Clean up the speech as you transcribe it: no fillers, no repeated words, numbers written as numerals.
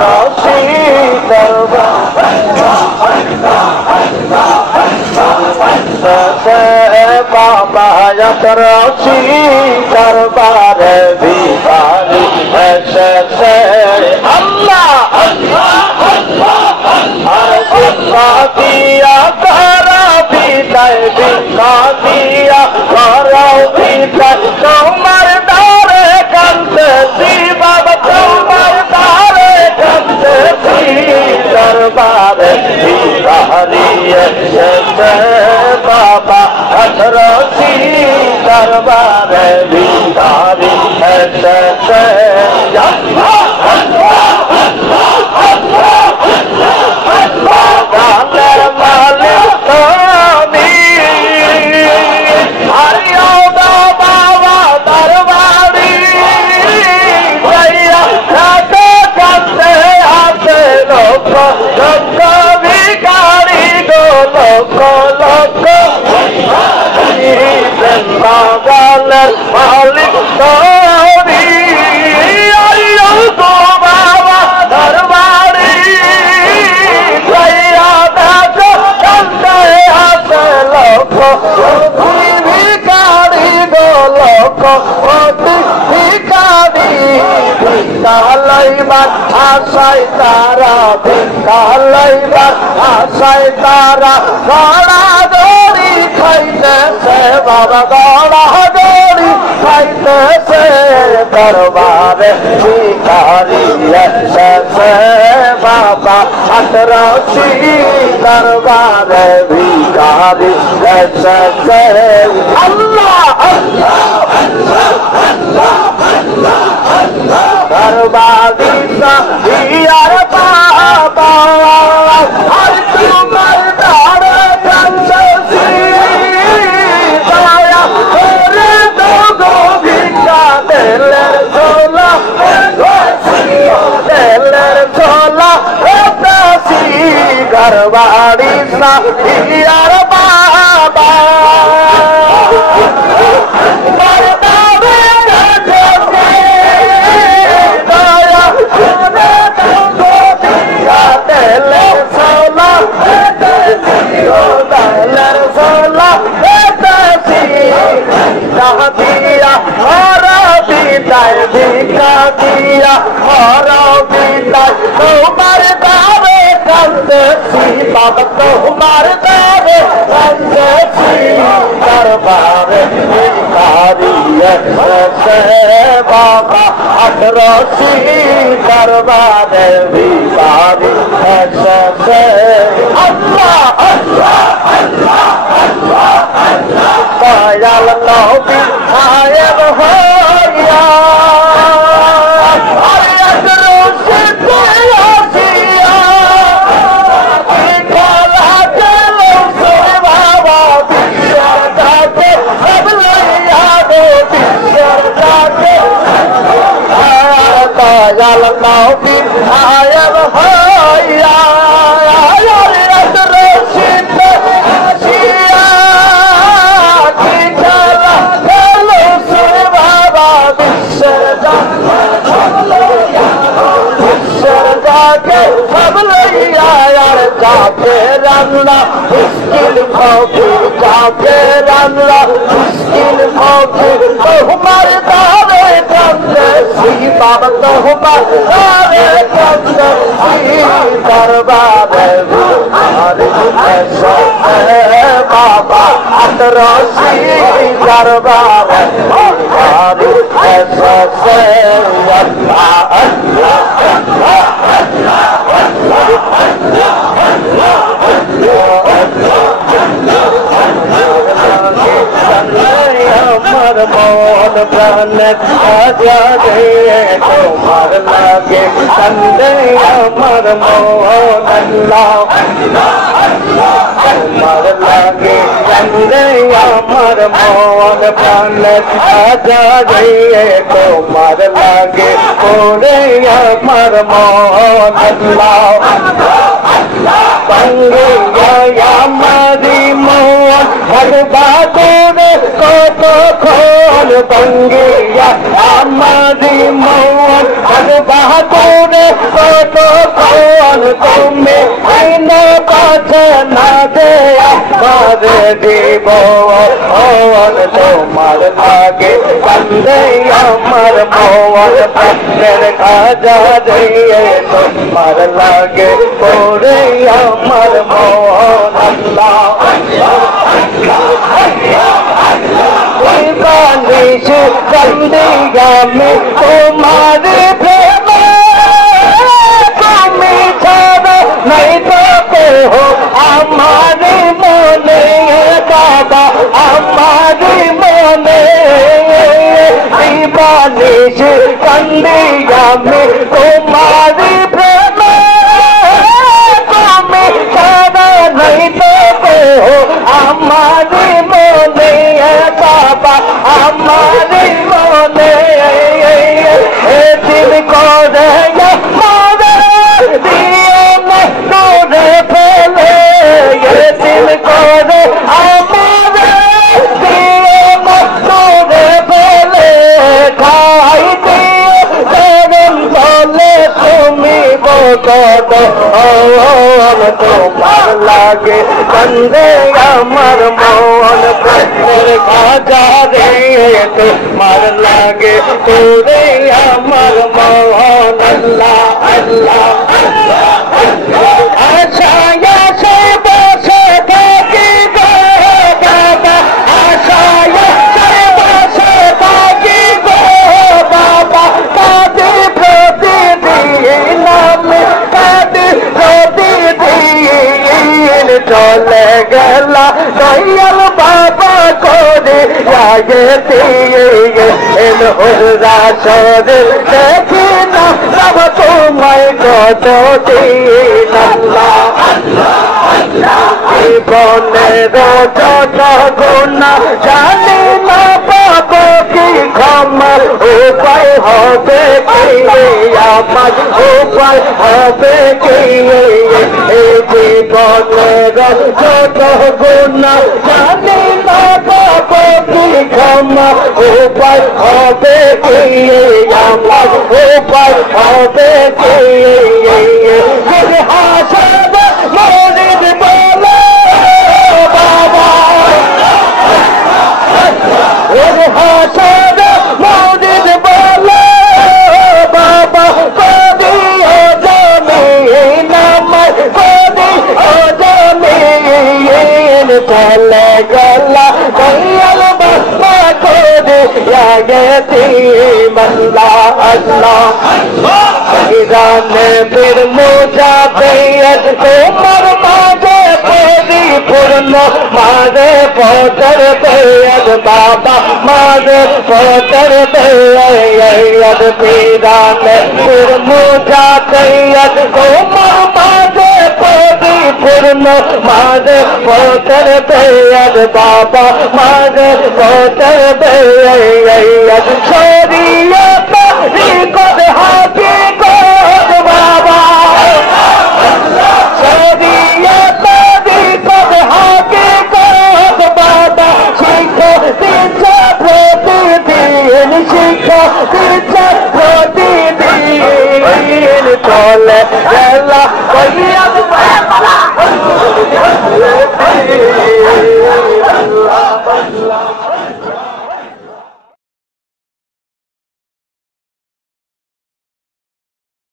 রসি দরবার বাবা রসি দরবার ভিখারি এসেছে আল্লাহ দিয়া তারা বিদায় ভিক্ষা দিয়া তারা বিদায় তোমার দ্বারে কাঁদতেছি বাবা তোমার দ্বারে কাঁদতেছি দরবারে ভিখারি এসেছে বাবা রসি দরবারে ভিখারি এসেছে গানের মালিক তুমি হারিও বাবা দরবারি যাইয়া রাতে কাঁদতে আসে লোক লোক ভিখারি গো লোক লোক গানের মালিক তুমি হারিও বাবা দরবারি ভিখারি গো লোক ভিখারি ভিক্ষালইবার আশায় তারা ভিক্ষালইবার আশায় তারা গড়া দড়ি খাইতেছে বাবা গড়া দড়ি খাইতেছে দরবারে ভিখারি এসেছে বাবা রসি দরবারে ভিখারি এসেছে আল্লাহ দরবারি ইয়ার বাবা আর তোমার দ্বারে কাঁদতেছি দয়া করে দাও ভিক্ষা দিলের ঝোলা দিলের ঝোলা হতাছি ঘরবাড়ি ইয়ার বাবা দিয়া হর বিদায় ভিক্ষা দিয়া হর বিদায় তোমার দ্বারে কাঁদতেছি বাবা তোমার দ্বারে কাঁদতেছি দরবারে ভিখারি এসেছে বাবা রসি দরবারে ভিখারি এসেছে আল্লাহ আল্লাহ আল্লাহ আল্লাহ দয়াল নবী আয়েব হইয়া আয়াত রসি আসিয়া কলা গেল বাবা বিশ্বের ডাকে লইয়া গো বিশ্বের ডাকে দয়াল নবী আয়েব হইয়া আয়াত রসি আসিয়া जाके रान्ना मुश्किल फौकी जाके रान्ना मुश्किल फौकी तुम्हारे दावे कंदे सी बाबा तुम्हारे दावे कंदे सी दरबारे भिखारी ऐसा है बाबा रसी दरबारे भिखारी ऐसा से अल्लाह अल्लाह अल्लाह अल्लाह আমার মন প্রাণ আজা রে তোমার লাগে সন্দে আমার মন আল্লাহ তোমার লাগে সন্দে আমার মন প্রাণ আজা রে তোমার লাগে ওরে আমার মন আল্লাহ সঙ্গে আমারি মন ভগবানে কত খোল বঙ্গিয়া আমারি মন ভগবানে কত কোন তুমি আইনে কাছে না দে আমারে জীবন তোমার লাগে কান্দে আমার মন প্রাণের খাজা দিয়ে তোমার লাগে করে আমার মন আল্লাহ বানিস কান্দে আমি তোমার প্রেমে তুমি ছাড়া নাই তো কেহ আমার মনে বাবা আমার মনে বানিস কান্দে আমি তোমার প্রেমে তুমি ছাড়া নাই তো কেহ আমার মনে বাবা আমার মনে দিন করে দিয়ে করে ফেলে দিন করে আমার দিয়ে করে ফেলে খাই দিয়ে গরম চলে তুমি বকত তোমার লাগে কান্দে আমার মন প্রাণের খাজা রে তোমার লাগে তোরে আমার মন আল্লাহ আল্লাহ আশায় আশে বসে থাকি গো বাবা আশায় আশে বসে থাকি গো বাবা কাঁদি প্রতিদিন আমি কাঁদি প্রতিদিন চলে গেল দয়াল বাবা করে আগে এল হুজরা শরীর দেখি না সব তোমায় কত দিন আল্লাহ জীবনের যত গুণা জানি না পাবো কি ক্ষমা উপায় হবে কি আমার উপায় হবে কি জীবনের যত গুণা জানি না পাবো কি ক্ষমা উপায় হবে কি আমার উপায় হবে কি হাসব মরিদ বলে বাবা হাসব মরিদ বলে বাবা কদি ও জমিন আমার কদি ও জমিন চলে গেলা দয়াল বাবা করে গেছি মল্লা আল্লাহ ইরানে বীর মুজাহিদ তোমার মাঝে পরিপূর্ণ মাঝে পৌঁছর বেদ বাবা মাঝে পৌঁছর বেদ ইরানে বীর মুজাহিদ তোমার মাঝে পরিপূর্ণ মাঝে পৌঁছর বেদ বাবা মাঝে পৌঁছর বেদ শরীয়ত রিকত হাজি কত বাবা শরীয়ত রিকত হাজি কত বাবা শিক্ষা দীক্ষা প্রতিদিন শিক্ষা দীক্ষা প্রতিদিন চলে গেলা